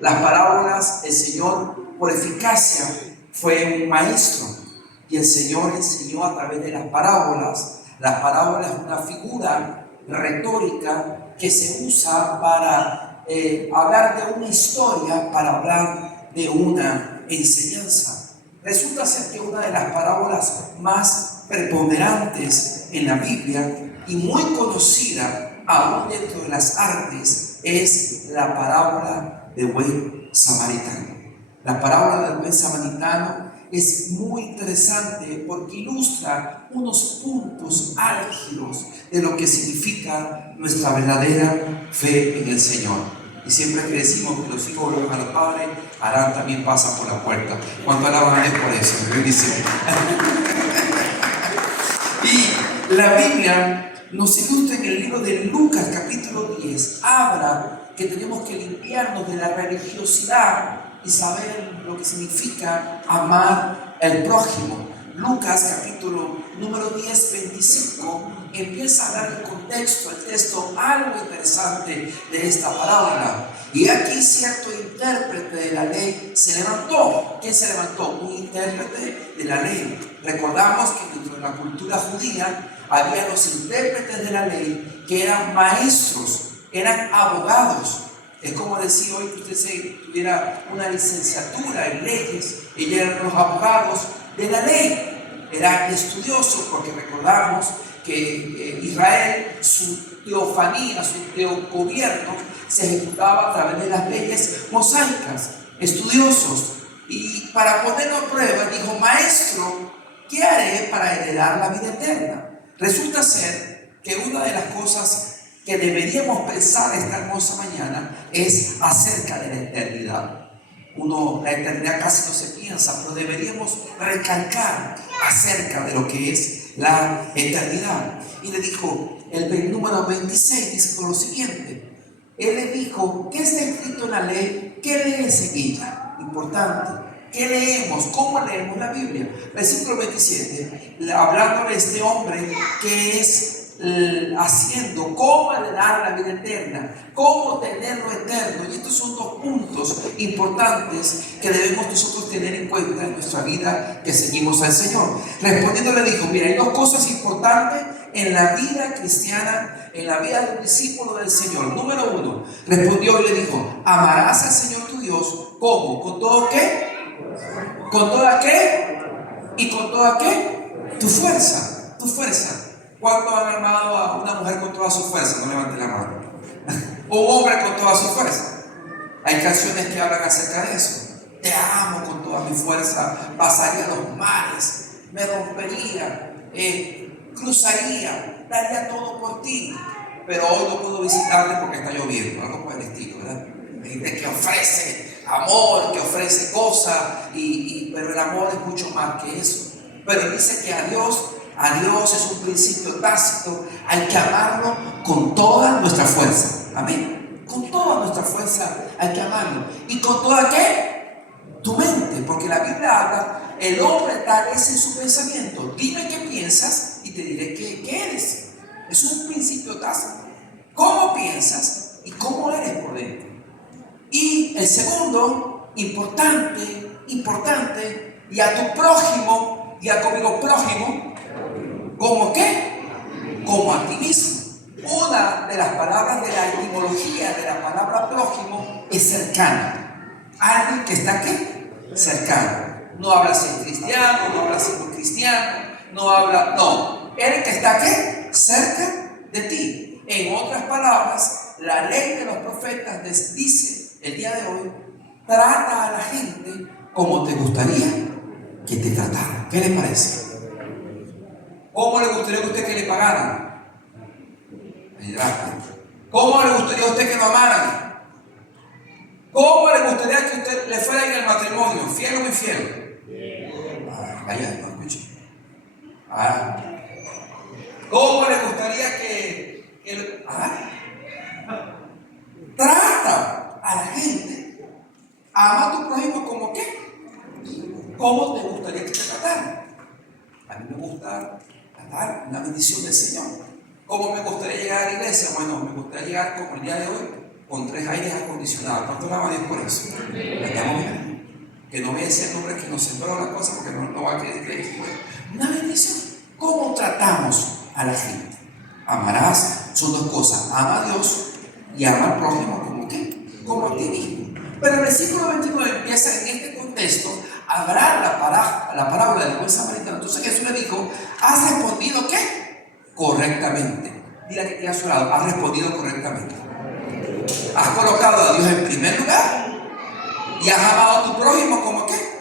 Las parábolas, el Señor, por eficacia, fue un maestro. Y el Señor enseñó a través de las parábolas. Las parábolas es una figura retórica que se usa para hablar de una historia, para hablar de una enseñanza. Resulta ser que una de las parábolas más preponderantes en la Biblia y muy conocida aún dentro de las artes es la parábola del buen samaritano. La parábola del buen samaritano es muy interesante porque ilustra unos puntos álgidos de lo que significa nuestra verdadera fe en el Señor. Y siempre que decimos que los hijos vuelven al Padre, Adán también pasa por la puerta. ¿Cuánto alaban a Dios por eso? Bendición. Y la Biblia nos ilustra en el libro de Lucas, capítulo 10, habla que tenemos que limpiarnos de la religiosidad y saber lo que significa amar al prójimo. Lucas capítulo número 10, 25 empieza a hablar del contexto, el texto, algo interesante de esta parábola. Y aquí cierto intérprete de la ley se levantó. ¿Quién se levantó? Un intérprete de la ley. Recordamos que dentro de la cultura judía había los intérpretes de la ley que eran maestros, eran abogados. Es como decir hoy que usted tuviera una licenciatura en leyes, ellos eran los abogados de la ley, eran estudiosos, porque recordamos que Israel, su teofanía, su gobierno se ejecutaba a través de las leyes mosaicas, estudiosos. Y para ponerlo a prueba dijo: maestro, ¿qué haré para heredar la vida eterna? Resulta ser que una de las cosas que deberíamos pensar esta hermosa mañana es acerca de la eternidad. La eternidad casi no se piensa, pero deberíamos recalcar acerca de lo que es la eternidad. Y le dijo, el número 26 dice lo siguiente. Él le dijo: ¿qué está escrito en la ley? ¿Qué lees en ella? Importante. ¿Qué leemos? ¿Cómo leemos la Biblia? Versículo 27, hablando de este hombre que es haciendo cómo heredar la vida eterna, cómo tener lo eterno. Y estos son dos puntos importantes que debemos nosotros tener en cuenta en nuestra vida que seguimos al Señor. Respondiendo le dijo: mira, hay dos cosas importantes en la vida cristiana, en la vida de un discípulo del Señor. Número uno, respondió y le dijo: amarás al Señor tu Dios. ¿Cómo? ¿Con todo qué? ¿Con toda qué? ¿Y con toda qué? Tu fuerza, tu fuerza. ¿Cuánto han amado a una mujer con toda su fuerza? No levanten la mano. O un hombre con toda su fuerza. Hay canciones que hablan acerca de eso. Te amo con toda mi fuerza, pasaría los mares, me rompería, cruzaría, daría todo por ti. Pero hoy no puedo visitarte porque está lloviendo, algo por el estilo, ¿verdad? Hay gente que ofrece amor, que ofrece cosas, pero el amor es mucho más que eso. Pero dice que a Dios es un principio tácito, hay que amarlo con toda nuestra fuerza. Amén. Con toda nuestra fuerza hay que amarlo. ¿Y con toda qué? Tu mente, porque la Biblia habla, el hombre tal es en su pensamiento. Dime qué piensas y te diré qué eres. Es un principio tácito. ¿Cómo piensas y cómo eres por dentro? Y el segundo, importante, y a tu prójimo, y a conmigo prójimo, ¿cómo qué? Como a ti mismo. Una de las palabras de la etimología de la palabra prójimo es cercano. Alguien que está ¿qué? Cercano. No habla si es cristiano, no habla si es muy cristiano, no. El que está ¿qué? Cerca de ti. En otras palabras, la ley de los profetas dice el día de hoy: trata a la gente como te gustaría que te tratara. ¿Qué le parece? ¿Cómo le gustaría a usted que le pagaran? ¿Cómo le gustaría a usted que lo amaran? ¿Cómo le gustaría que usted le fuera en el matrimonio? ¿Fiel o infiel? Vaya, no escucho. ¿Cómo le gustaría que trata a la gente? Ama a tu prójimo como qué? ¿Cómo te gustaría que te trataran? A mí me gusta tratar una bendición del Señor. ¿Cómo me gustaría llegar a la iglesia? Bueno, me gustaría llegar como el día de hoy, con 3 aires acondicionados. ¿Cuánto alaba a Dios por eso? Estamos bien. Que no voy a decir el nombre que nos sembró la cosa porque no va a querer creer. Una bendición. ¿Cómo tratamos a la gente? Amarás, son 2 cosas. Ama a Dios y ama al prójimo como qué, como a ti mismo. Pero el versículo 29 empieza en este contexto a hablar la parábola del buen samaritano. Entonces Jesús le dijo: ¿has respondido qué? Correctamente. Dile que te a su lado: has respondido correctamente. Has colocado a Dios en primer lugar y has amado a tu prójimo como qué.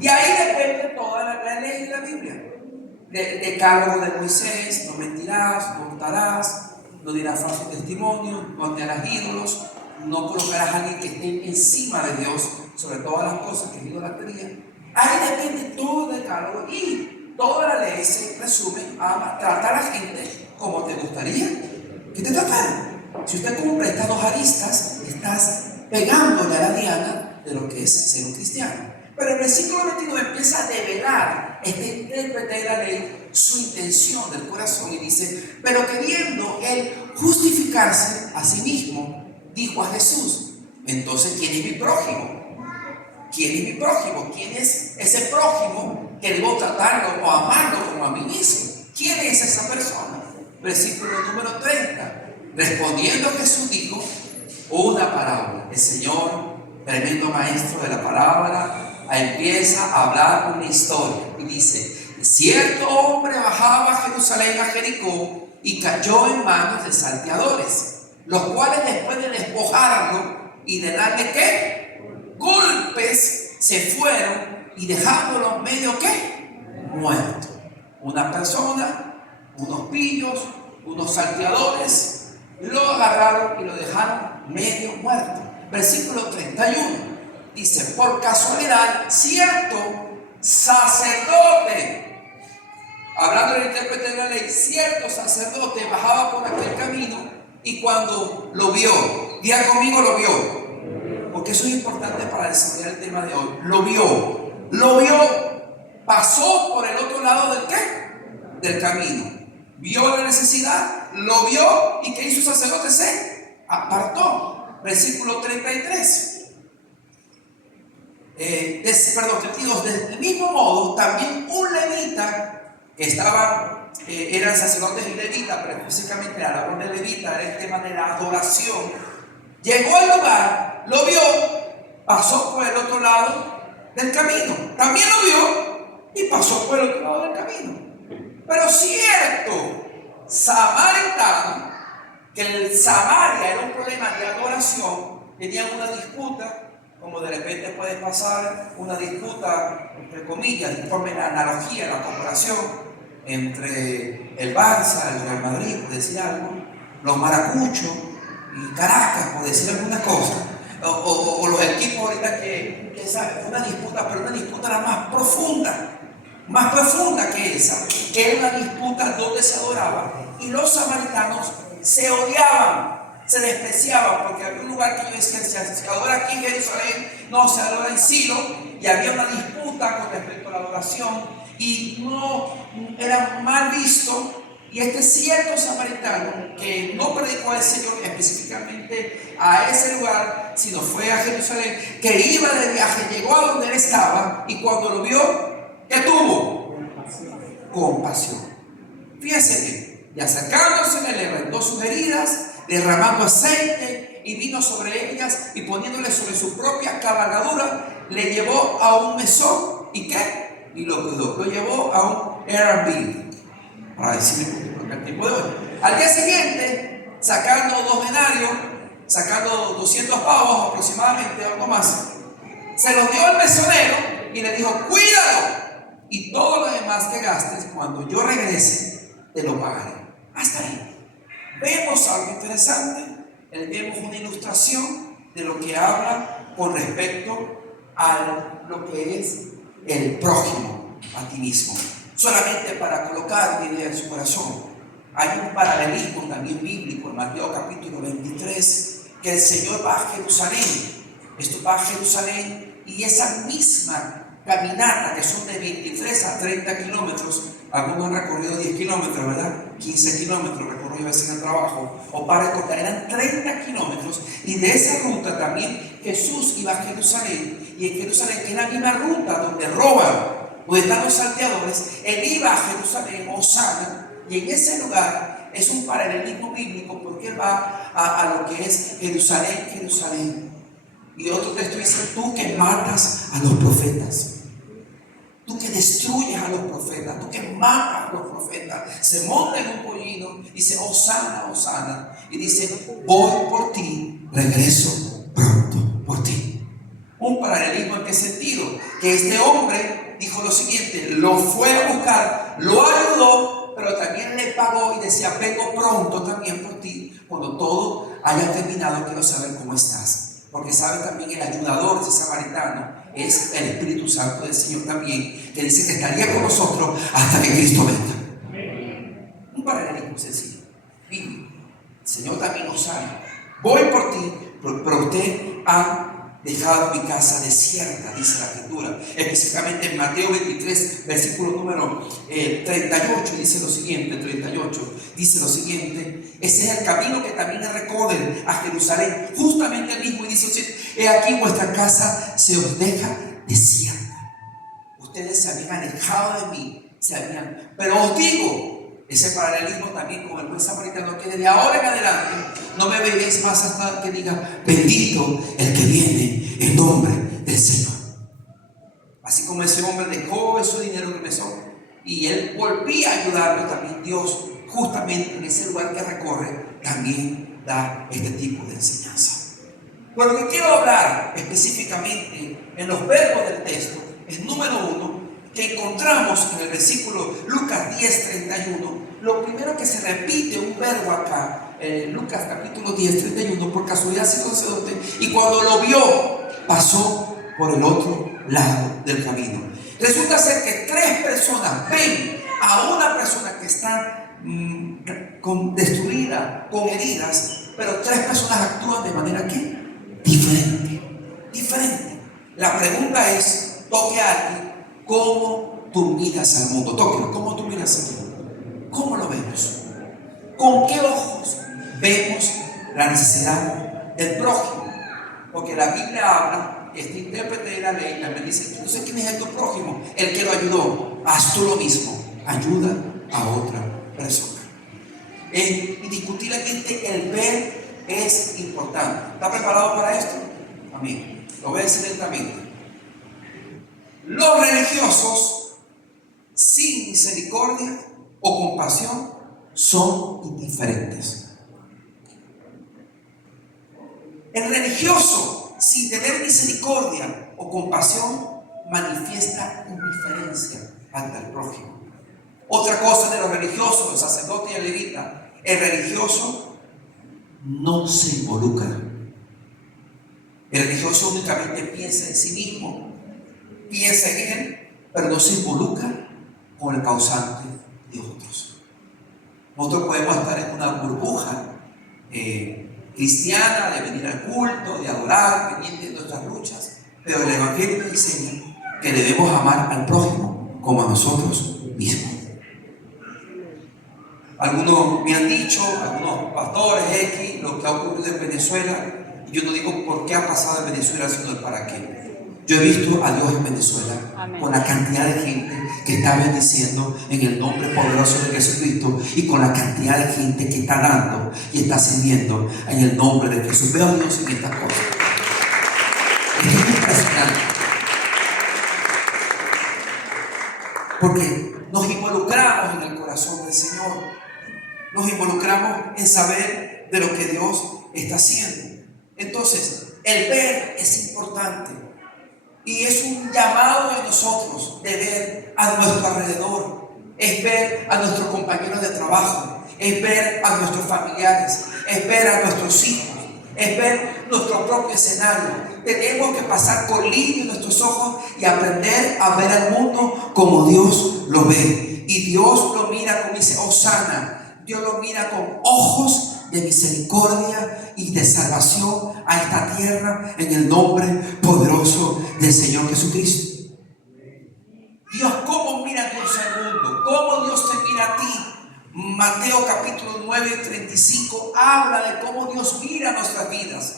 Y ahí depende toda la ley de la Biblia. Decálogo de Moisés: no mentirás, no hurtarás, no dirás falso testimonio, no te harás ídolos, no colocarás a alguien que esté encima de Dios sobre todas las cosas, que es idolatría. Ahí depende todo el decálogo y toda la ley se resume a tratar a la gente como te gustaría que te trataran. Si usted cumple estas 2 aristas, estás pegándole a la diana de lo que es ser un cristiano. Pero el versículo 29 empieza a develar este intérprete de la ley su intención del corazón y dice: pero queriendo él justificarse a sí mismo, dijo a Jesús: entonces, ¿quién es mi prójimo? ¿Quién es mi prójimo? ¿Quién es ese prójimo que debo tratarlo o amarlo como a mí mismo? ¿Quién es esa persona? Versículo número 30. Respondiendo Jesús dijo una parábola. El Señor, tremendo maestro de la palabra, empieza a hablar una historia y dice: cierto hombre bajaba a Jerusalén, a Jericó, y cayó en manos de salteadores, los cuales después de despojarlo y de darle ¿qué? Golpes, se fueron y dejándolo medio ¿qué? Muerto. Una persona, unos pillos, unos salteadores lo agarraron y lo dejaron medio muerto. Versículo 31 dice: por casualidad cierto sacerdote, hablando del intérprete de la ley, cierto sacerdote bajaba por aquel camino y cuando lo vio, diga conmigo, lo vio, porque eso es importante para desarrollar el tema de hoy. Lo vio, pasó por el otro lado del ¿qué? Del camino, vio la necesidad, lo vio, y ¿qué hizo el sacerdote? Se apartó. Versículo 33. Del mismo modo, también un levita que eran sacerdotes y levitas, pero específicamente la labor de levita era el tema de la adoración. Llegó al lugar, lo vio, pasó por el otro lado del camino. También lo vio y pasó por el otro lado del camino. Pero cierto samaritano, que el Samaria era un problema de adoración, tenían una disputa, como de repente puede pasar una disputa, entre comillas, conforme la analogía, la comparación entre el Barça, el Real Madrid, por decir algo, los Maracuchos y Caracas, por decir alguna cosa, o los equipos ahorita que saben, una disputa, pero una disputa la más profunda que esa, que era una disputa donde se adoraba y los samaritanos se odiaban, se despreciaban, porque había un lugar que ellos decían: se adora aquí en Jerusalén, no se adora en Silo, y había una disputa con respecto a la adoración y no era mal visto. Y este cierto samaritano, que no predicó al Señor específicamente a ese lugar, sino fue a Jerusalén, que iba de viaje, llegó a donde él estaba y cuando lo vio, ¿qué tuvo? Compasión. Fíjense bien, y acercándose le vendó sus heridas, derramando aceite y vino sobre ellas y poniéndole sobre su propia cabalgadura, le llevó a un mesón y ¿qué? Y lo cuidó. Lo llevó a un Airbnb, para decirle el tipo de hoy. Al día siguiente, sacando 2 denarios, sacando 200 pavos aproximadamente, algo más, se los dio al mesonero y le dijo: cuídalo, y todo lo demás que gastes, cuando yo regrese, te lo pagaré. Hasta ahí. Vemos algo interesante, vemos una ilustración de lo que habla con respecto a lo que es el prójimo, a ti mismo. Solamente para colocar una idea en su corazón, hay un paralelismo también bíblico en Mateo capítulo 23, que el Señor va a Jerusalén. Esto va a Jerusalén y esa misma caminata, que son de 23 a 30 kilómetros, algunos han recorrido 10 kilómetros, ¿verdad? 15 kilómetros recorrió yo a veces en el trabajo, o para Escotar, eran 30 kilómetros, y de esa ruta también Jesús iba a Jerusalén, y en Jerusalén, que es la misma ruta donde roban, donde están los salteadores, él iba a Jerusalén, Osana, y en ese lugar es un paralelismo bíblico porque él va a lo que es Jerusalén, Jerusalén. Y otro texto dice: tú que matas a los profetas, tú que destruyes a los profetas, tú que matas a los profetas, se monta en un pollino y dice: Osana, Osana, y dice: voy por ti, regreso pronto por ti. Un paralelismo. ¿En qué sentido? Que este hombre dijo lo siguiente: lo fue a buscar, lo ayudó, pero también le pagó y decía: vengo pronto también por ti. Cuando todo haya terminado, quiero saber cómo estás. Porque sabe también, el ayudador de ese samaritano es el Espíritu Santo del Señor también, que dice que estaría con nosotros hasta que Cristo venga. Un paralelismo sencillo. El Señor también nos sabe: voy por ti, pero usted ha dejado mi casa desierta, dice la Escritura. Específicamente en Mateo 23, versículo número 38, dice lo siguiente: 38, dice lo siguiente: ese es el camino que también recorren a Jerusalén, justamente el mismo, y dice: he aquí vuestra casa se os deja desierta. Ustedes se habían alejado de mí, pero os digo, ese paralelismo también con el buen samaritano, que desde ahora en adelante no me veréis más hasta que diga: bendito el que viene en nombre del Señor. Así como ese hombre dejó ese dinero que empezó y él volvía a ayudarlo, también Dios, justamente en ese lugar que recorre, también da este tipo de enseñanza. Pero lo que quiero hablar específicamente en los verbos del texto es, número uno, que encontramos en el versículo Lucas 10:31, lo primero que se repite un verbo acá, Lucas capítulo 10:31, por casualidad se sacerdote, y cuando lo vio, pasó por el otro lado del camino. Resulta ser que 3 personas ven a una persona que está destruida, con heridas, pero 3 personas actúan de manera que diferente. La pregunta es: toque a alguien, ¿cómo tú miras al mundo? Tóquelo, ¿cómo tú miras al mundo? ¿Cómo lo vemos? ¿Con qué ojos vemos la necesidad del prójimo? Porque la Biblia habla, este intérprete de la ley también dice: tú no sé quién es tu prójimo, el que lo ayudó. Haz tú lo mismo, ayuda a otra persona. Indiscutiblemente el ver es importante. ¿Está preparado para esto? Amén. Lo voy a decir lentamente. Los religiosos sin misericordia o compasión son indiferentes. El religioso sin tener misericordia o compasión manifiesta indiferencia ante el prójimo. Otra cosa de los religiosos, el sacerdote y el levita: el religioso no se involucra. El religioso únicamente piensa en sí mismo, piensa en él, pero no se involucra con el causante de otros. Nosotros podemos estar en una burbuja cristiana, de venir al culto, de adorar, pendiente de nuestras luchas, pero el Evangelio nos enseña que debemos amar al prójimo como a nosotros mismos. Algunos me han dicho, algunos pastores X, lo que ha ocurrido en Venezuela. Yo no digo por qué ha pasado en Venezuela, sino el para qué. Yo he visto a Dios en Venezuela. Amén. Con la cantidad de gente que está bendiciendo en el nombre poderoso de Jesucristo, y con la cantidad de gente que está dando y está sirviendo en el nombre de Jesús. Veo a Dios en estas cosas. Es impresionante. Porque nos involucramos en el corazón del Señor. Nos involucramos en saber de lo que Dios está haciendo. Entonces, el ver es importante. Y es un llamado de nosotros de ver a nuestro alrededor. Es ver a nuestros compañeros de trabajo. Es ver a nuestros familiares. Es ver a nuestros hijos. Es ver nuestro propio escenario. Tenemos que pasar con limpio nuestros ojos y aprender a ver al mundo como Dios lo ve. Y Dios lo mira como dice Osana. Dios lo mira con ojos de misericordia y de salvación a esta tierra en el nombre poderoso del Señor Jesucristo. Dios, ¿cómo mira Dios al mundo? ¿Cómo Dios te mira a ti? Mateo capítulo 9 y 35 habla de cómo Dios mira nuestras vidas.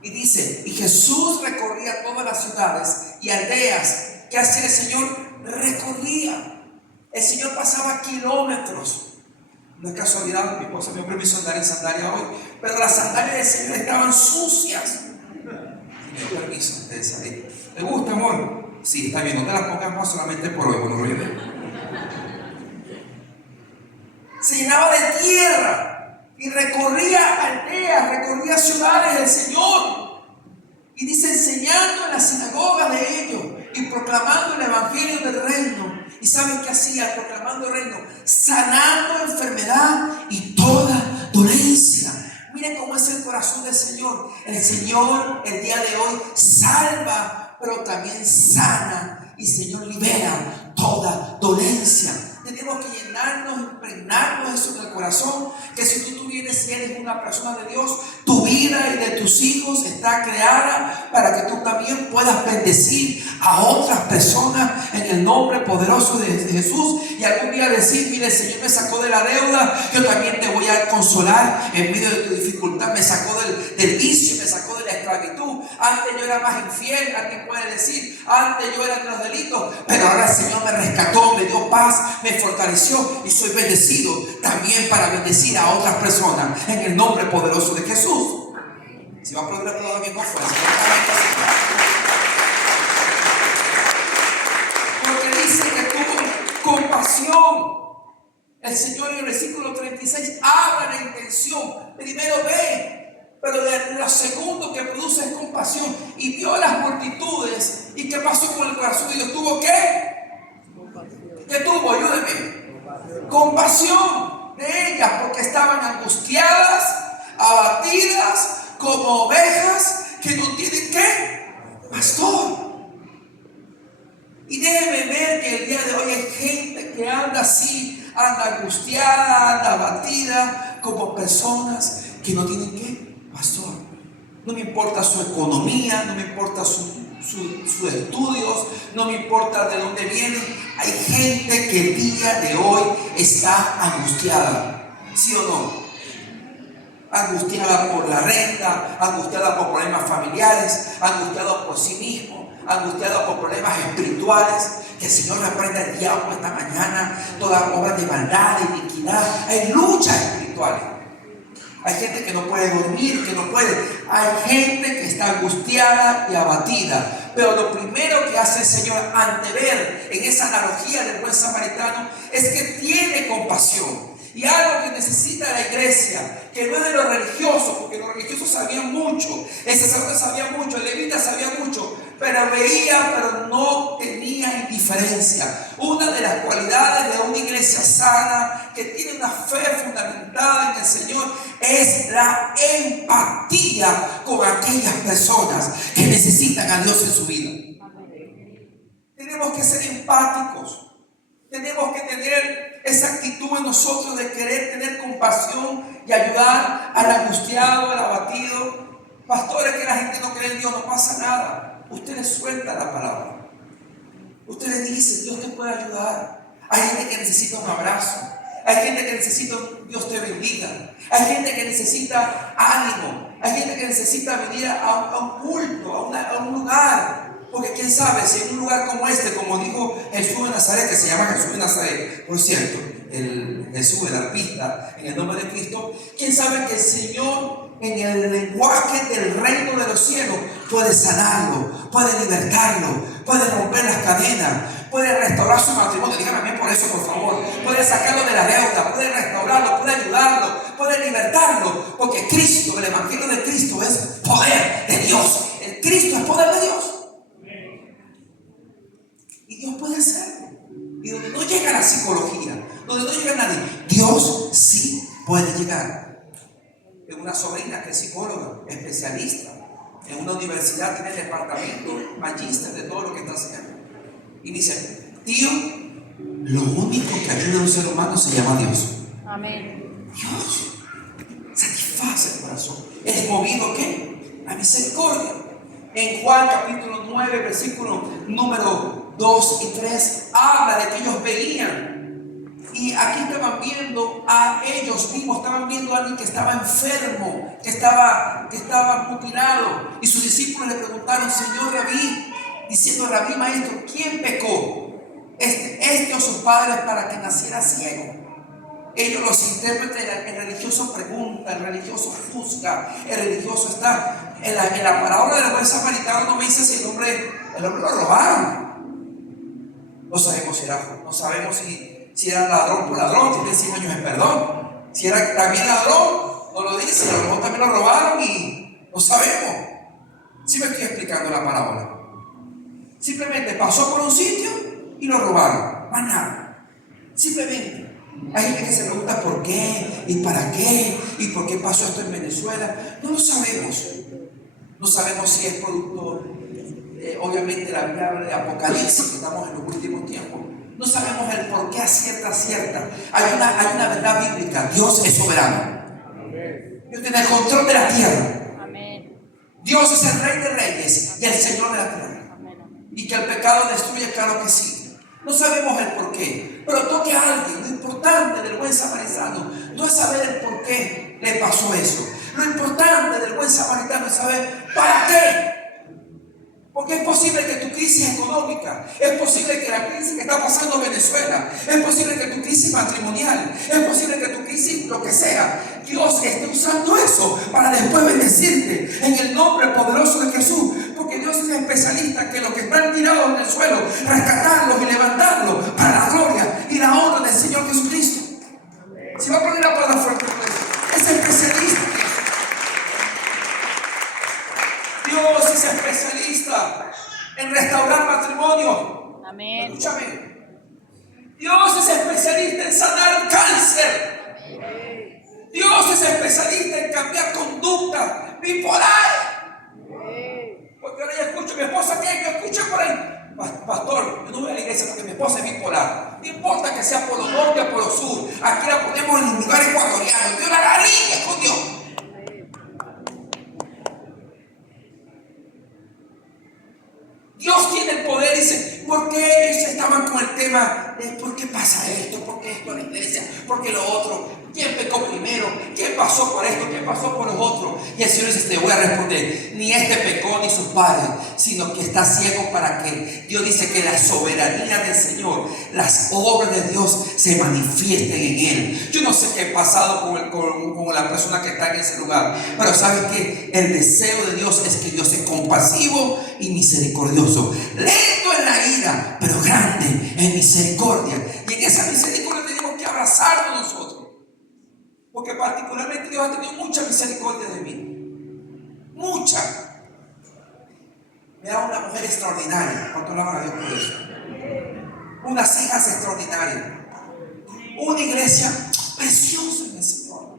Y dice, y Jesús recorría todas las ciudades y aldeas. ¿Qué hacía el Señor? Recorría. El Señor pasaba kilómetros. No es casualidad, mi esposa me dio permiso de andar en sandalia hoy, pero las sandalias del Señor estaban sucias. Me dio permiso, ustedes saben. ¿Te gusta, amor? Sí, está bien, no te las pongas más solamente por hoy, bueno, lo se llenaba de tierra y recorría aldeas, recorría ciudades del Señor. Y dice, enseñando en las sinagogas de ellos y proclamando el evangelio del reino. ¿Y saben qué hacía? Proclamando el reino, sanando enfermedad y toda dolencia. Miren cómo es el corazón del Señor. El Señor el día de hoy salva, pero también sana. Y el Señor libera toda dolencia. Tenemos que llenarnos, impregnarnos eso en el corazón, que si tú vienes y eres una persona de Dios, tu vida y de tus hijos está creada para que tú también puedas bendecir a otras personas en el nombre poderoso de Jesús. Y algún día decir, mire, el Señor me sacó de la deuda, yo también te voy a consolar en medio de tu dificultad. Me sacó del vicio, me sacó de la esclavitud. Antes yo era más infiel, alguien puede decir, antes yo era de los delitos, pero ahora el Señor me rescató, me dio paz, me fortaleció y soy bendecido también para bendecir a otras personas en el nombre poderoso de Jesús. Si va a aplaudir bien con fuerza. Porque dice que tuvo compasión. El Señor en el versículo 36 habla la intención. Primero ve, pero lo segundo que produce es compasión. Y vio las multitudes. ¿Y qué pasó con el corazón de Dios? ¿Tuvo qué? ¿Qué tuvo? Ayúdeme. Compasión de ellas, porque estaban angustiadas, abatidas, como ovejas que no tienen ¿qué? Pastor. Y déjeme ver que el día de hoy hay gente que anda así, anda angustiada, anda abatida, como personas que no tienen ¿qué? Pastor. No me importa su economía, no me importa sus estudios, no me importa de dónde vienen. Hay gente que el día de hoy está angustiada, ¿sí o no? Angustiada por la renta, angustiada por problemas familiares, angustiada por sí mismo, angustiada por problemas espirituales. Que el Señor reprenda el diablo esta mañana, toda obra de maldad, de iniquidad. Hay luchas espirituales. Hay gente que no puede dormir, que no puede. Hay gente que está angustiada y abatida. Pero lo primero que hace el Señor ante ver en esa analogía del buen samaritano es que tiene compasión. Y algo que necesita la iglesia, que no es de los religiosos, porque los religiosos sabían mucho, el sacerdote sabía mucho, el levita sabía mucho, pero veía, pero no tenía indiferencia. Una de las cualidades de una iglesia sana, que tiene una fe fundamentada en el Señor, es la empatía con aquellas personas que necesitan a Dios en su vida. Tenemos que ser empáticos. Tenemos que tener esa actitud en nosotros de querer tener compasión y ayudar al angustiado, al abatido. Pastores, que la gente no cree en Dios, no pasa nada. Usted les suelta la palabra. Usted les dice, Dios te puede ayudar. Hay gente que necesita un abrazo. Hay gente que necesita Dios te bendiga. Hay gente que necesita ánimo. Hay gente que necesita venir a un culto, a un lugar. Porque quién sabe si en un lugar como este, como dijo Jesús de Nazaret, que se llama Jesús de Nazaret, por cierto, el Jesús, el arpista, en el nombre de Cristo, quién sabe que el Señor en el lenguaje del reino de los cielos puede sanarlo, puede libertarlo, puede romper las cadenas, puede restaurar su matrimonio. Dígame amén por eso, por favor. Puede sacarlo de la deuda, puede restaurarlo, puede ayudarlo, puede libertarlo, porque Cristo, el evangelio de Cristo es poder de Dios. El Cristo es poder de Dios. Y Dios puede hacerlo. Y donde no llega la psicología, donde no llega nadie, Dios sí puede llegar. Tengo una sobrina que es psicóloga, especialista. En una universidad tiene el departamento, magíster de todo lo que está haciendo. Y me dice, tío, lo único que ayuda a un ser humano se llama Dios. Amén. Dios satisface el corazón. ¿Es movido qué? La misericordia. En Juan capítulo 9, versículo número 2 y 3, habla de que ellos veían Y aquí estaban viendo a ellos mismos, estaban viendo a alguien que estaba enfermo, que estaba mutilado. Y sus discípulos le preguntaron: Señor Rabí, diciendo: Rabí, maestro, ¿quién pecó? Este o sus padres para que naciera ciego. Ellos, los intérpretes, el religioso pregunta, el religioso juzga, el religioso está en la parábola del buen samaritano. No me dice si el hombre lo robaron. No sabemos si era ladrón por ladrón, tiene 100 años de perdón. Si era también ladrón, no lo dice. A lo mejor también lo robaron y no sabemos. Si me estoy explicando la parábola. Simplemente pasó por un sitio y lo robaron. Más nada. Simplemente. Hay gente que se pregunta por qué y para qué y por qué pasó esto en Venezuela. No lo sabemos. No sabemos si es producto, obviamente, la Biblia habla de Apocalipsis, que estamos en los últimos tiempos. No sabemos el por qué acierta. Hay una verdad bíblica: Dios es soberano. Dios tiene el control de la tierra. Dios es el Rey de Reyes y el Señor de la tierra. Y que el pecado destruye, claro que sí. No sabemos el por qué, pero toque a alguien. Lo importante del buen samaritano no es saber el por qué le pasó eso. Lo importante del buen samaritano es saber para qué. Porque es posible que tu crisis económica, es posible que la crisis que está pasando en Venezuela, es posible que tu crisis matrimonial, es posible que tu crisis lo que sea, Dios esté usando eso para después bendecirte en el nombre poderoso de Jesús. Porque Dios es especialista que los que están tirados en el suelo, rescatarlos y levantarlos para la gloria y la honra del Señor Jesucristo. Si va a poner la palabra fuerte, es especialista. Dios es especialista en restaurar matrimonio. Amén. Escúchame. Dios es especialista en sanar cáncer. Dios es especialista en cambiar conducta bipolar. Porque ahora ya escucho, mi esposa que yo escucho por ahí: pastor, yo no voy a la iglesia porque mi esposa es bipolar. No importa que sea por lo norte o por lo sur, aquí la ponemos en un lugar ecuatoriano. Dios la agarrilla con Dios. Dios tiene el poder. Dice: ¿por qué ellos estaban con el tema de por qué pasa esto? ¿Por qué esto en la iglesia? ¿Por qué lo otro? ¿Quién pecó primero? ¿Quién pasó por esto? ¿Quién pasó por los otros? Y el Señor dice: te voy a responder: ni este pecó ni sus padres, sino que está ciego para que Dios dice que la soberanía del Señor, las obras de Dios se manifiesten en él. Yo no sé qué ha pasado con la persona que está en ese lugar, pero sabes que el deseo de Dios es que Dios es compasivo y misericordioso, lento en la ira, pero grande en misericordia. Y en esa misericordia tenemos que abrazarnos nosotros. Porque particularmente Dios ha tenido mucha misericordia de mí. Mucha. Me da una mujer extraordinaria. ¿Cuánto alaban a Dios por eso? Unas hijas extraordinarias. Una iglesia preciosa en el Señor.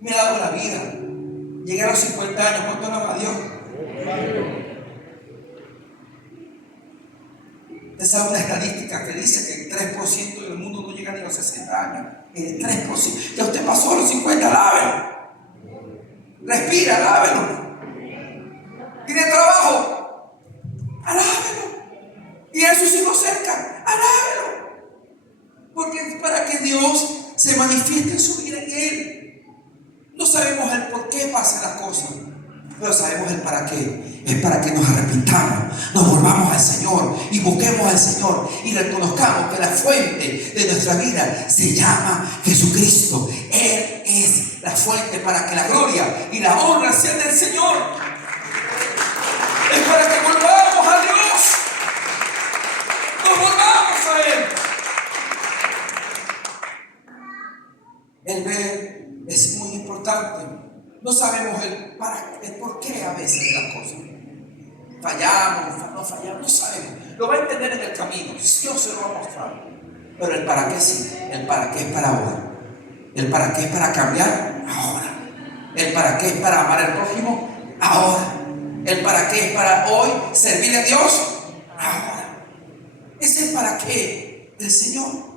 Me ha dado la vida. Llegué a los 50 años. ¿Cuánto alaban a Dios? Esa es una estadística que dice que el 3% del mundo no llega ni a los 60 años. El 3%. Ya usted pasó a los 50, alábelo. Respira, alábelo. Tiene trabajo, alábelo. Tiene a sus hijos cerca, alábelo. Porque es para que Dios se manifieste en su vida en él. No sabemos el por qué pasan las cosas, pero sabemos el para qué. Es para que nos arrepintamos, nos volvamos al Señor y busquemos al Señor y reconozcamos que la fuente de nuestra vida se llama Jesucristo. Él es la fuente para que la gloria y la honra sean del Señor. Es para que volvamos a Dios, nos volvamos a Él. El ver es muy importante. No sabemos el por qué a veces de las cosas. Fallamos, no fallamos, no sabemos. Lo va a entender en el camino. Dios se lo va a mostrar. Pero el para qué sí. El para qué es para ahora. El para qué es para cambiar ahora. El para qué es para amar al prójimo ahora. El para qué es para hoy servirle a Dios ahora. Es el para qué del Señor.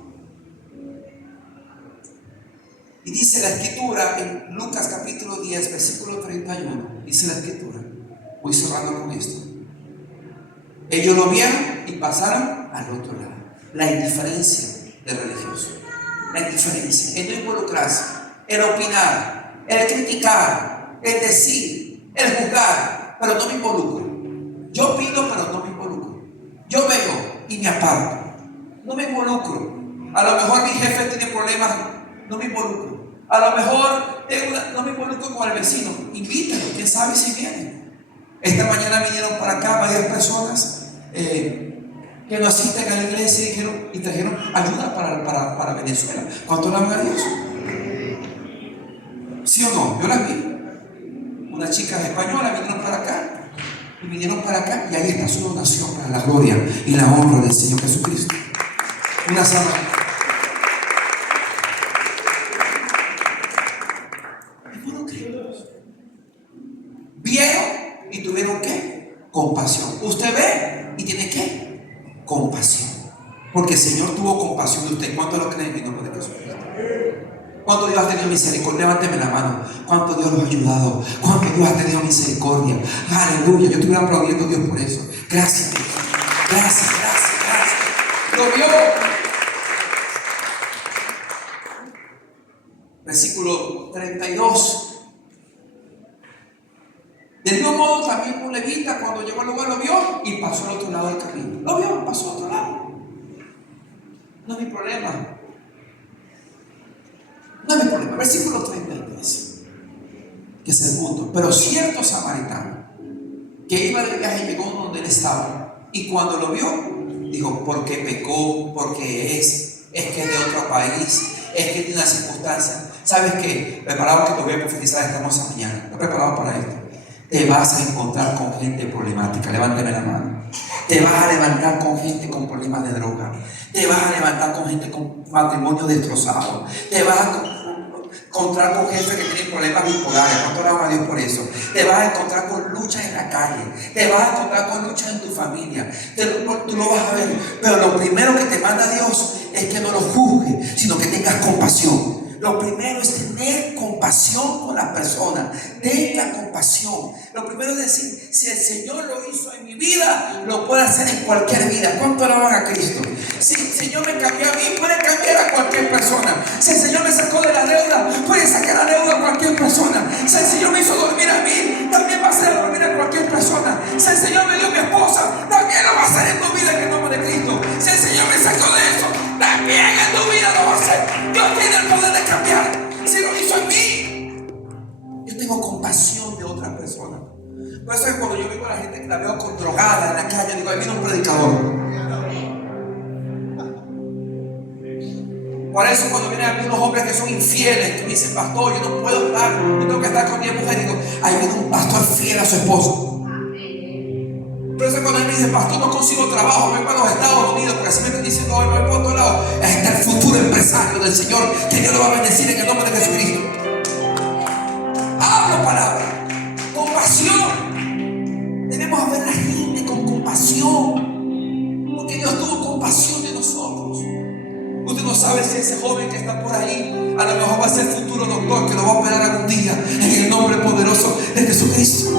Y dice la Escritura en Lucas capítulo 10, versículo 31. Dice la Escritura. Voy cerrando con esto. Ellos lo vieron y pasaron al otro lado. La indiferencia de religioso. La indiferencia, el no involucrarse, el opinar, el criticar, el decir, el juzgar, pero no me involucro. Yo opino, pero no me involucro. Yo veo y me aparto. No me involucro. A lo mejor mi jefe tiene problemas, no me involucro. A lo mejor no me involucro con el vecino. Invítalo, quién sabe si viene. Esta mañana vinieron para acá varias personas que no asisten a la iglesia y trajeron ayuda para Venezuela. ¿Cuánto le aman a Dios? ¿Sí o no? Yo las vi. Unas chicas españolas vinieron para acá. Y vinieron para acá y ahí está su donación para la gloria y la honra del Señor Jesucristo. Una samaritana. Vieron y tuvieron ¿qué? Compasión. Usted ve y tiene ¿qué? Compasión. Porque el Señor tuvo compasión de usted. ¿Cuánto lo creen en nombre de Jesucristo? ¿Cuánto Dios ha tenido misericordia? Levánteme la mano. ¿Cuánto Dios los ha ayudado? ¿Cuánto Dios ha tenido misericordia? Aleluya. Yo estuviera aplaudiendo a Dios por eso. Gracias, Dios. Gracias. Lo vio. Versículo 32. Del mismo modo también un levita cuando llegó al lugar lo vio y pasó al otro lado del camino. Lo vio, pasó al otro lado. No es mi problema. No es mi problema. Versículo 33. Que es el punto. Pero cierto samaritano que iba de viaje llegó donde él estaba. Y cuando lo vio, dijo, porque pecó, porque es que es de otro país, es que tiene una circunstancia. ¿Sabes qué? Preparado que te voy a profetizar esta mañana. Estoy preparado para esto. Te vas a encontrar con gente problemática. Levánteme la mano. Te vas a levantar con gente con problemas de droga. Te vas a levantar con gente con matrimonio destrozado. Te vas a encontrar con gente que tiene problemas bipolares. ¿Cuánto le amo a Dios por eso? Te vas a encontrar con luchas en la calle. Te vas a encontrar con luchas en tu familia. Tú lo vas a ver. Pero lo primero que te manda Dios es que no lo juzgues, sino que tengas compasión. Lo primero es tener compasión con las personas. Tenga compasión. Lo primero es decir, si el Señor lo hizo en mi vida, lo puede hacer en cualquier vida. ¿Cuánto alaban a Cristo? Si el Señor me cambió a mí, puede cambiar a cualquier persona. Si el Señor me sacó de la deuda, puede sacar la deuda a cualquier persona. Si el Señor me hizo dormir a mí, también va a hacer dormir a cualquier persona. Si el Señor me dio mi esposa, también lo va a hacer en tu vida en el nombre de Cristo. Si el Señor me sacó de eso, también en tu vida lo va a hacer. Dios tiene el poder de cambiar. Si lo hizo en mí, yo tengo compasión de otras personas. Por eso es cuando yo veo a la gente que la veo con drogada en la calle, digo, ahí viene un predicador. Por eso cuando vienen algunos hombres que son infieles, que me dicen, pastor, yo no puedo estar, yo tengo que estar con 10 mujeres, digo, ahí viene un pastor fiel a su esposo. Por eso cuando él me dice, pastor, no consigo trabajo, voy para los Estados Unidos, porque así me están diciendo, hoy voy para otro lado. Ahí está el futuro empresario del Señor, que Dios lo va a bendecir en el nombre de Jesucristo. Hablo palabra, compasión. Debemos ver a la gente con compasión, porque Dios tuvo compasión de nosotros. Usted no sabe si ese joven que está por ahí, a lo mejor va a ser el futuro doctor que lo va a operar algún día, en el nombre poderoso de Jesucristo.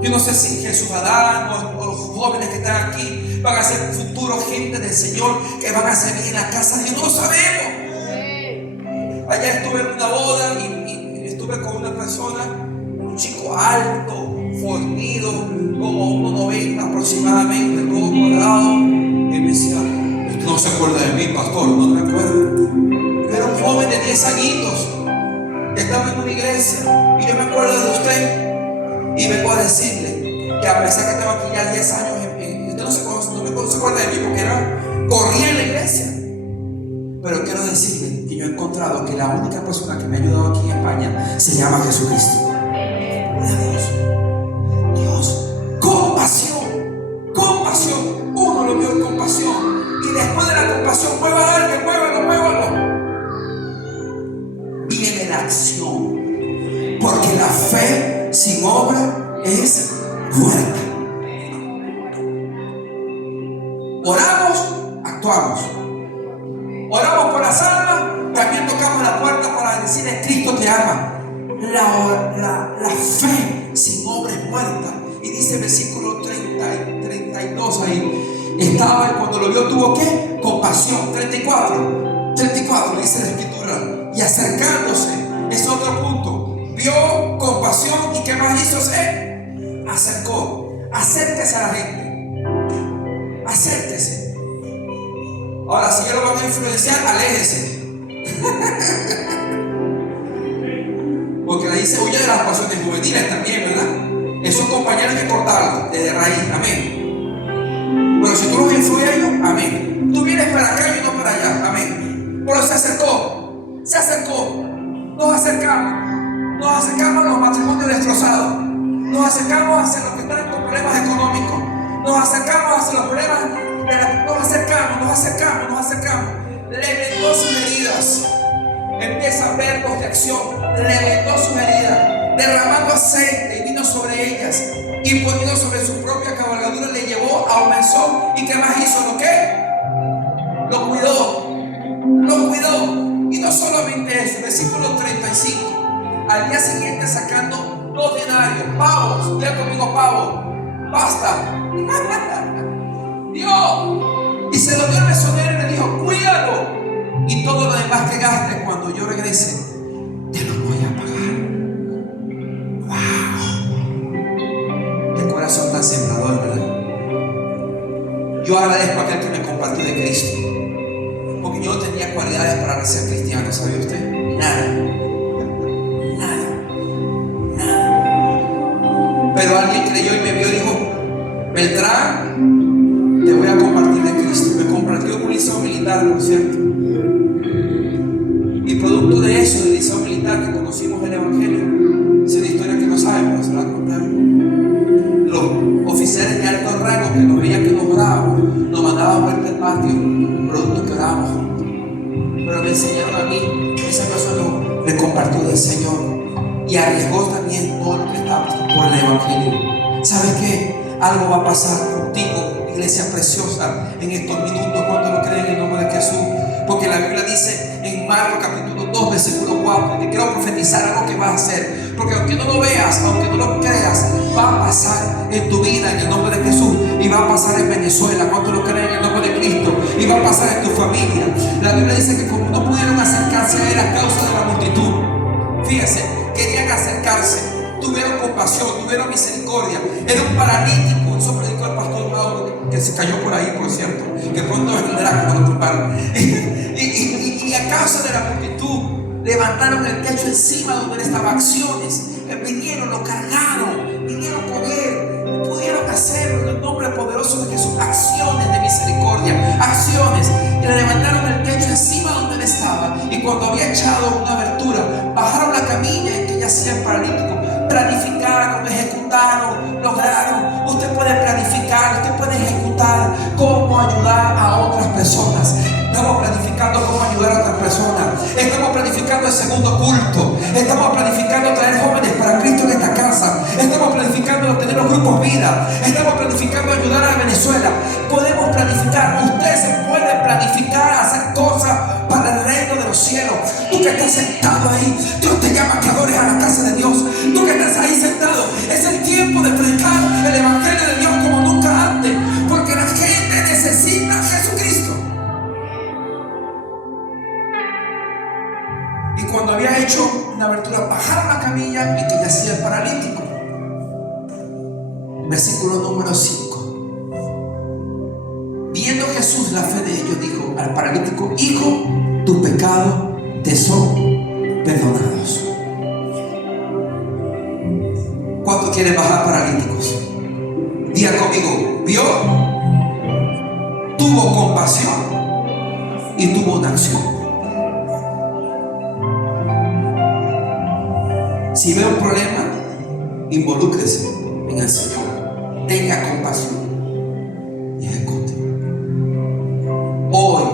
Yo no sé si Jesús Adán o los jóvenes que están aquí van a ser futuros gente del Señor que van a servir en la casa de Dios. No lo sabemos. Ayer estuve en una boda y estuve con una persona, un chico alto, fornido, como 1,90 aproximadamente, todo cuadrado. Y me decía, usted no se acuerda de mí, pastor, no me acuerdo. Yo era un joven de 10 añitos que estaba en una iglesia y yo me acuerdo de usted. Y vengo a decirle que a pesar que tengo aquí ya 10 años, usted no se acuerda de mí porque corría en la iglesia. Pero quiero decirle que yo he encontrado que la única persona que me ha ayudado aquí en España se llama Jesucristo. Gloria a Dios. Dios, compasión. Uno lo vio en compasión. Y después de la compasión, muévalo. Viene la acción. Porque la fe sin obra es muerta. Oramos, actuamos. Oramos por las almas, también tocamos la puerta para decirle, Cristo te ama. La fe sin obra es muerta. Y dice el versículo 32 ahí, estaba y cuando lo vio tuvo ¿qué? compasión. 34 dice la escritura. Y acercándose, es otro punto. Vio compasión y ¿qué más hizo? Se acercó. Acérquese a la gente. Acérquese. Ahora, si yo lo voy a influenciar, aléjese. Porque le dice, huye de las pasiones juveniles también, ¿verdad? Esos compañeros hay que cortarlos desde raíz. Amén. Pero si tú los influyes a ellos, amén. Tú vienes para acá y no para allá. Amén. Pero se acercó. Nos acercamos a los matrimonios destrozados. Nos acercamos hacia los que están con problemas económicos. Nos acercamos hacia los problemas. Nos acercamos. Le vendó sus heridas. Empieza a verlos de acción. Le vendó sus heridas, derramando aceite y vino sobre ellas, y poniendo sobre su propia cabalgadura le llevó a un mesón. ¿Y qué más hizo? ¿Lo qué? Lo cuidó. Y no solamente eso, versículo 35. Al día siguiente, sacando 2 denarios, pavos, ya conmigo pavos, basta. Dios. Y se lo dio al mesonero y le dijo, cuídalo. Y todo lo demás que gastes cuando yo regrese, te lo voy a pagar. ¡Wow! Qué corazón tan sembrador, ¿verdad? Yo agradezco a aquel que me compartió de Cristo, porque yo no tenía cualidades para ser cristiano, ¿sabe usted? Nada. Pero alguien creyó y me vio y dijo, Beltrán, te voy a compartir de Cristo. Me compartió un liceo militar, por cierto. Y producto de eso, del liceo militar que conocimos el Evangelio, es una historia que no saben, pero se la contaron. Los oficiales de alto rango que nos veían que nos orábamos, nos mandaban vuelta al patio, producto que orábamos juntos. Pero me enseñaron a mí, esa persona le compartió del Señor y arriesgó también todo lo que estaba por el Evangelio. ¿Sabes qué? Algo va a pasar contigo, iglesia preciosa, en estos minutos cuando lo creen en el nombre de Jesús. Porque la Biblia dice en Marcos capítulo 2, versículo 4, te quiero profetizar algo que vas a hacer. Porque aunque no lo veas, aunque no lo creas, va a pasar en tu vida en el nombre de Jesús. Y va a pasar en Venezuela, cuando lo creen en el nombre de Cristo. Y va a pasar en tu familia. La Biblia dice que como no pudieron acercarse a él a causa de la multitud, fíjense, querían acercarse, tuvieron compasión, tuvieron misericordia. Era un paralítico, eso predicó el pastor Mauro, que se cayó por ahí, por cierto, que pronto vendrá como lo tumbaron. Y a causa de la multitud, levantaron el techo encima donde él estaba. Acciones, vinieron, lo cargaron, vinieron con él, pudieron hacerlo en el nombre poderoso de Jesús. Acciones de misericordia, acciones. Y le levantaron el techo encima donde él estaba. Y cuando había echado una abertura, bajaron la camilla en que yacía el paralítico. Planificaron, ejecutaron, lograron. Usted puede planificar, usted puede ejecutar cómo ayudar a otras personas. Estamos planificando cómo ayudar a otras personas. Estamos planificando el segundo culto. Estamos planificando traer jóvenes para Cristo en esta casa. Estamos planificando tener los grupos vida. Estamos planificando ayudar a Venezuela. Podemos planificar. Usted se puede planificar, hacer cosas para el reino de los cielos. Tú que estás sentado ahí, Dios te llama a que adores a la casa de Dios. Tú que estás ahí sentado, es el tiempo de predicar el Evangelio de Dios como nunca antes. Porque la gente necesita a Jesucristo. Y cuando había hecho una abertura, bajaron la camilla y que yacía el paralítico. Versículo número 5. Viendo Jesús la fe de ellos, dijo al paralítico: hijo, tus pecados te son perdonados. ¿Cuántos quieren bajar paralíticos? Diga conmigo: vio, tuvo compasión y tuvo una acción. Si ve un problema, involúcrese en el Señor, tenga compasión y ejecute. Hoy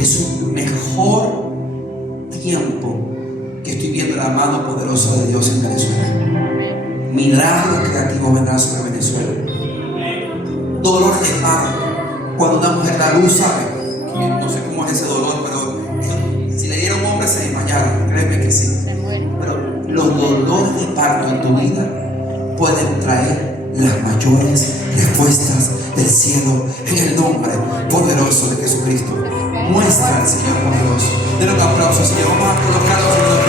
es un mejor tiempo que estoy viendo la mano poderosa de Dios en Venezuela. Milagros creativos vendrán sobre Venezuela. Dolor de parto. Cuando una mujer da luz, sabe, no sé cómo es ese dolor, pero si le diera un hombre se desmayaron, créeme que sí. Pero los dolores de parto en tu vida pueden traer las mayores respuestas del cielo en el nombre poderoso de Jesucristo. Muestra al Señor poderoso. Den un aplauso, Señor. Vamos a colocarnos en